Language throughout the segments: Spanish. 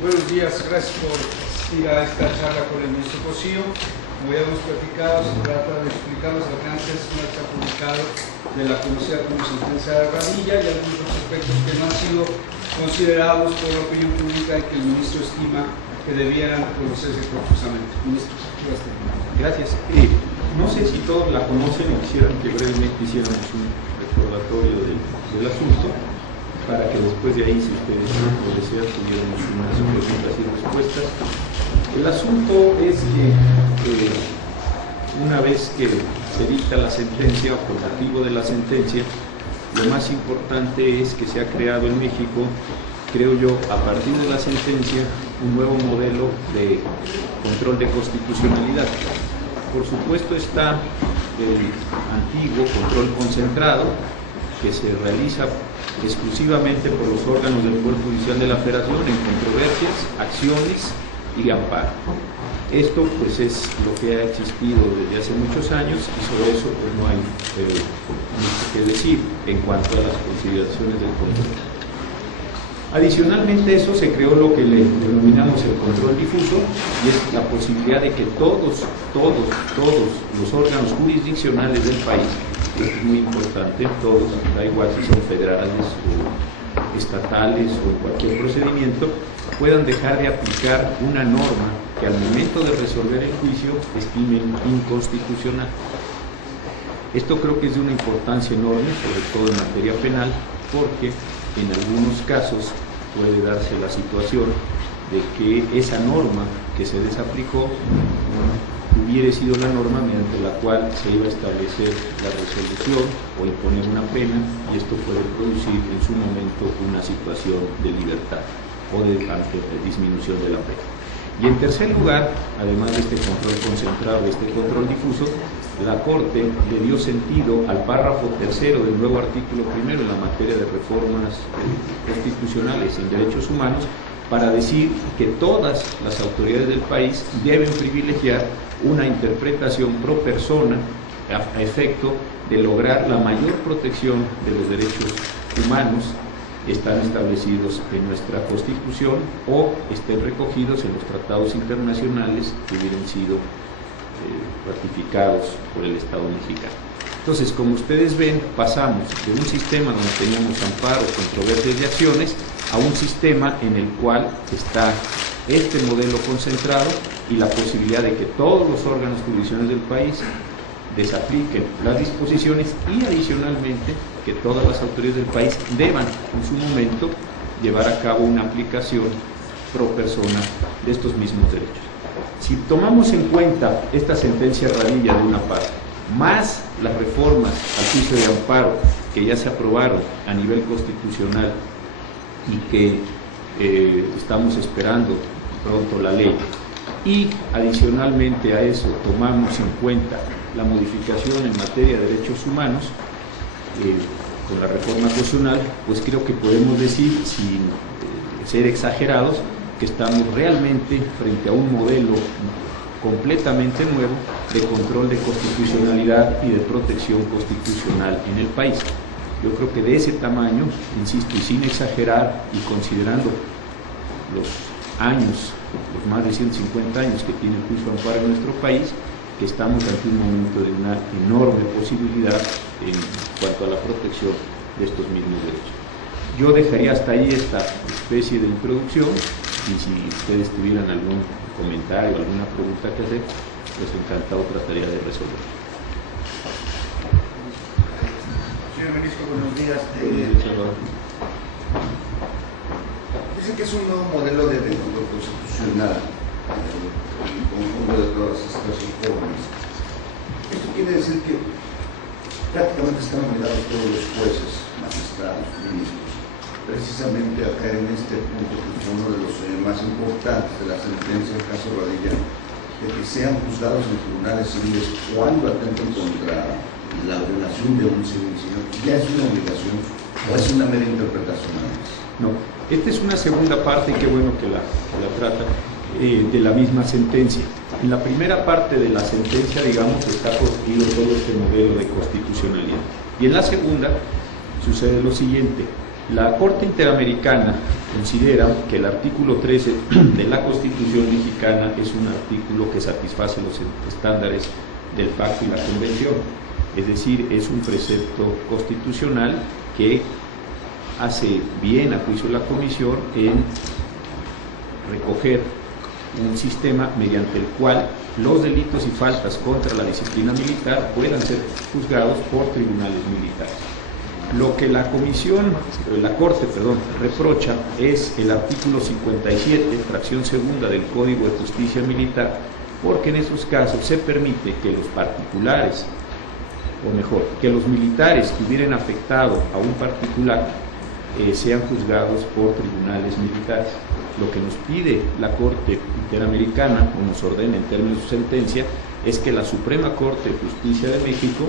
Buenos días, gracias por asistir a esta charla con el ministro Cosío. Como ya hemos platicado, se trata de explicar los alcances que se ha publicado de la conocida como sentencia de Radilla y algunos aspectos que no han sido considerados por la opinión pública y que el ministro estima que debieran conocerse profusamente. Ministro, gracias. No sé si todos la conocen o quisieran que brevemente hiciéramos un recordatorio del asunto, para que después de ahí, si ustedes lo desean, tuviéramos unas preguntas y respuestas. El asunto es que una vez que se dicta la sentencia, o por motivo de la sentencia, lo más importante es que se ha creado en México, creo yo, a partir de la sentencia, un nuevo modelo de control de constitucionalidad. Por supuesto está el antiguo control concentrado, que se realiza exclusivamente por los órganos del Poder Judicial de la Federación en controversias, acciones y amparo. Esto pues es lo que ha existido desde hace muchos años y sobre eso pues no hay mucho que decir en cuanto a las consideraciones del control. Adicionalmente a eso se creó lo que le denominamos el control difuso, y es la posibilidad de que todos los órganos jurisdiccionales del país, esto es muy importante, todos, da igual si son federales o estatales o en cualquier procedimiento, puedan dejar de aplicar una norma que al momento de resolver el juicio estimen inconstitucional. Esto creo que es de una importancia enorme, sobre todo en materia penal, porque en algunos casos puede darse la situación de que esa norma que se desaplicó hubiera sido la norma mediante la cual se iba a establecer la resolución o imponer una pena, y esto puede producir en su momento una situación de libertad o de disminución de la pena. Y en tercer lugar, además de este control concentrado, este control difuso, la Corte le dio sentido al párrafo tercero del nuevo artículo primero en la materia de reformas constitucionales en derechos humanos, para decir que todas las autoridades del país deben privilegiar una interpretación pro persona a efecto de lograr la mayor protección de los derechos humanos están establecidos en nuestra Constitución o estén recogidos en los tratados internacionales que hubieran sido ratificados por el Estado mexicano. Entonces, como ustedes ven, pasamos de un sistema donde teníamos amparos, controversias y acciones a un sistema en el cual está este modelo concentrado y la posibilidad de que todos los órganos jurisdiccionales del país desapliquen las disposiciones y adicionalmente que todas las autoridades del país deban en su momento llevar a cabo una aplicación pro persona de estos mismos derechos. Si tomamos en cuenta esta sentencia Radilla de una parte, más las reformas al juicio de amparo que ya se aprobaron a nivel constitucional y que estamos esperando pronto la ley, y adicionalmente a eso tomamos en cuenta la modificación en materia de derechos humanos con la reforma constitucional, pues creo que podemos decir, sin ser exagerados, que estamos realmente frente a un modelo completamente nuevo de control de constitucionalidad y de protección constitucional en el país. Yo creo que de ese tamaño, insisto, y sin exagerar y considerando los años, los más de 150 años que tiene el juicio de amparo en nuestro país, que estamos ante un momento de una enorme posibilidad en cuanto a la protección de estos mismos derechos. Yo dejaría hasta ahí esta especie de introducción, y si ustedes tuvieran algún comentario, alguna pregunta que hacer, pues encantado trataría de resolver. Señor ministro, buenos días. Dicen que es un nuevo modelo de control constitucional en conjunto de todas estas reformas. Esto quiere decir que prácticamente están obligados todos los jueces, magistrados, ministros, precisamente a caer en este punto, que es uno de los más importantes de la sentencia del caso Radilla, de que sean juzgados en tribunales civiles cuando atenten contra la ordenación de un civil, sino que ya es una obligación o es una mera interpretación. No, esta es una segunda parte, y qué bueno que la trata, de la misma sentencia. En la primera parte de la sentencia, digamos, está constituido todo este modelo de constitucionalidad. Y en la segunda sucede lo siguiente: La Corte Interamericana considera que el artículo 13 de la Constitución mexicana es un artículo que satisface los estándares del pacto y la convención, es decir, es un precepto constitucional que hace bien, a juicio de la Comisión, en recoger un sistema mediante el cual los delitos y faltas contra la disciplina militar puedan ser juzgados por tribunales militares. Lo que la Corte reprocha es el artículo 57, fracción segunda del Código de Justicia Militar, porque en esos casos se permite que los particulares, o mejor, que los militares que hubieran afectado a un particular sean juzgados por tribunales militares. Lo que nos pide la Corte Interamericana, o nos ordena en términos de su sentencia, es que la Suprema Corte de Justicia de México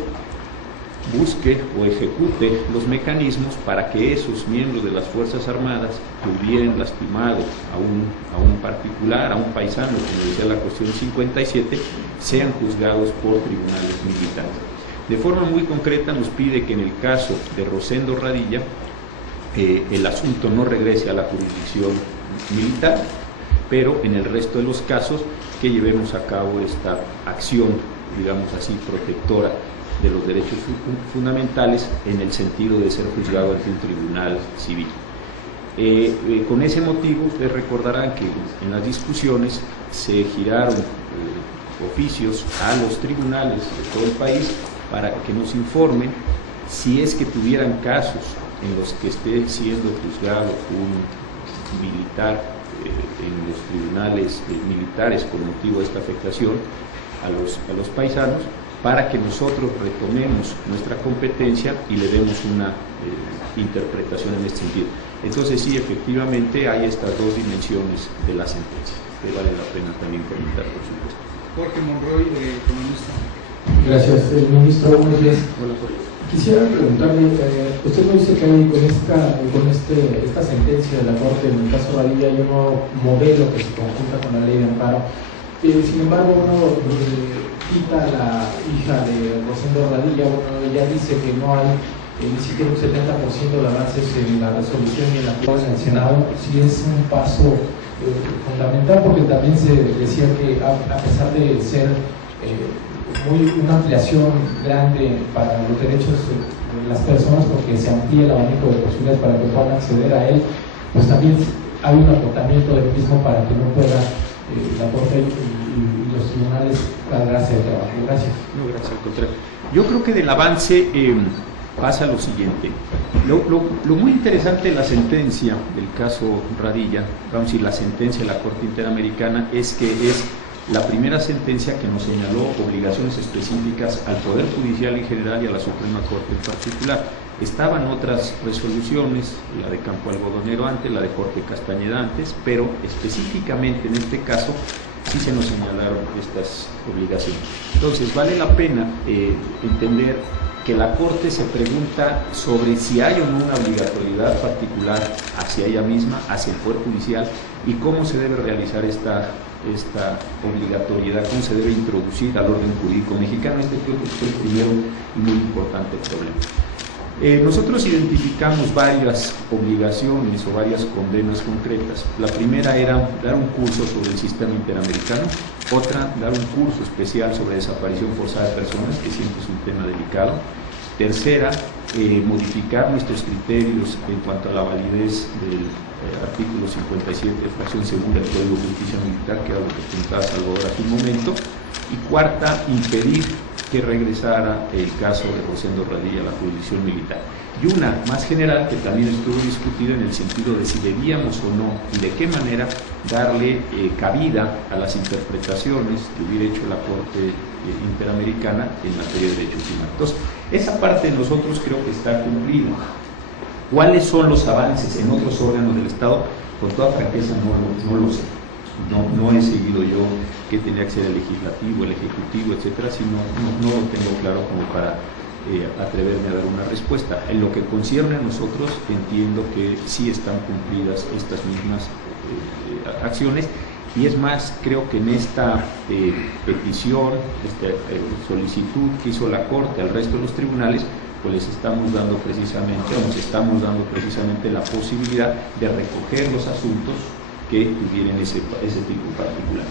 busque o ejecute los mecanismos para que esos miembros de las Fuerzas Armadas que hubieran lastimado a un particular, a un paisano, como decía la cuestión 57, sean juzgados por tribunales militares. De forma muy concreta nos pide que en el caso de Rosendo Radilla el asunto no regrese a la jurisdicción militar, pero en el resto de los casos que llevemos a cabo esta acción, digamos así, protectora de los derechos fundamentales en el sentido de ser juzgado ante un tribunal civil. Con ese motivo, ustedes recordarán que en las discusiones se giraron oficios a los tribunales de todo el país para que nos informen si es que tuvieran casos en los que esté siendo juzgado un militar en los tribunales militares con motivo de esta afectación a los paisanos, para que nosotros retomemos nuestra competencia y le demos una interpretación en este sentido. Entonces sí, efectivamente hay estas dos dimensiones de la sentencia, que vale la pena también comentar, por supuesto. Jorge Monroy, economista. Gracias, ministro. Buenos días. Hola, Jorge. Quisiera preguntarle, usted nos dice que hay con esta sentencia de la Corte, en el caso Radilla, hay un nuevo modelo que se conjunta con la ley de amparo. Sin embargo, uno quita a la hija de Rosendo Radilla, ella dice que no hay ni siquiera un 70% de avances en la resolución y en la aprobación en el Senado. Sí es un paso fundamental, porque también se decía que a pesar de ser una ampliación grande para los derechos de las personas, porque se amplía el abanico de posibilidades para que puedan acceder a él, pues también hay un agotamiento del mismo para que no pueda la Corte y los tribunales cargarse de trabajo. Gracias. No, gracias, al contrario. Yo creo que del avance pasa lo siguiente. Lo muy interesante de la sentencia del caso Radilla, vamos a decir, la sentencia de la Corte Interamericana, es que es la primera sentencia que nos señaló obligaciones específicas al Poder Judicial en general y a la Suprema Corte en particular. Estaban otras resoluciones, la de Campo Algodonero antes, la de Jorge Castañeda antes, pero específicamente en este caso sí se nos señalaron estas obligaciones. Entonces vale la pena entender que la Corte se pregunta sobre si hay o no una obligatoriedad particular hacia ella misma, hacia el Poder Judicial, y cómo se debe realizar esta obligatoriedad, cómo se debe introducir al orden jurídico mexicano. Este creo que fue el primero y muy importante problema. Nosotros identificamos varias obligaciones o varias condenas concretas. La primera era dar un curso sobre el sistema interamericano, otra, dar un curso especial sobre desaparición forzada de personas, que siempre es un tema delicado. Tercera, modificar nuestros criterios en cuanto a la validez del artículo 57, fracción segunda del Código de Justicia Militar, que era lo que comentaba Salvador hace un momento. Y cuarta, impedir que regresara el caso de Rosendo Radilla a la jurisdicción militar. Y una más general, que también estuvo discutida en el sentido de si debíamos o no y de qué manera darle cabida a las interpretaciones que hubiera hecho la Corte Interamericana en materia de derechos humanos. Entonces, esa parte de nosotros creo que está cumplida. ¿Cuáles son los avances en otros órganos del Estado? Con toda franqueza no lo sé. No he seguido yo qué tenía que ser el legislativo, el ejecutivo, etcétera, sino no lo tengo claro como para atreverme a dar una respuesta. En lo que concierne a nosotros, entiendo que sí están cumplidas estas mismas acciones, y es más, creo que en esta petición, esta solicitud que hizo la Corte al resto de los tribunales, pues les estamos dando precisamente, o nos estamos dando precisamente la posibilidad de recoger los asuntos que tuvieran ese tipo particular.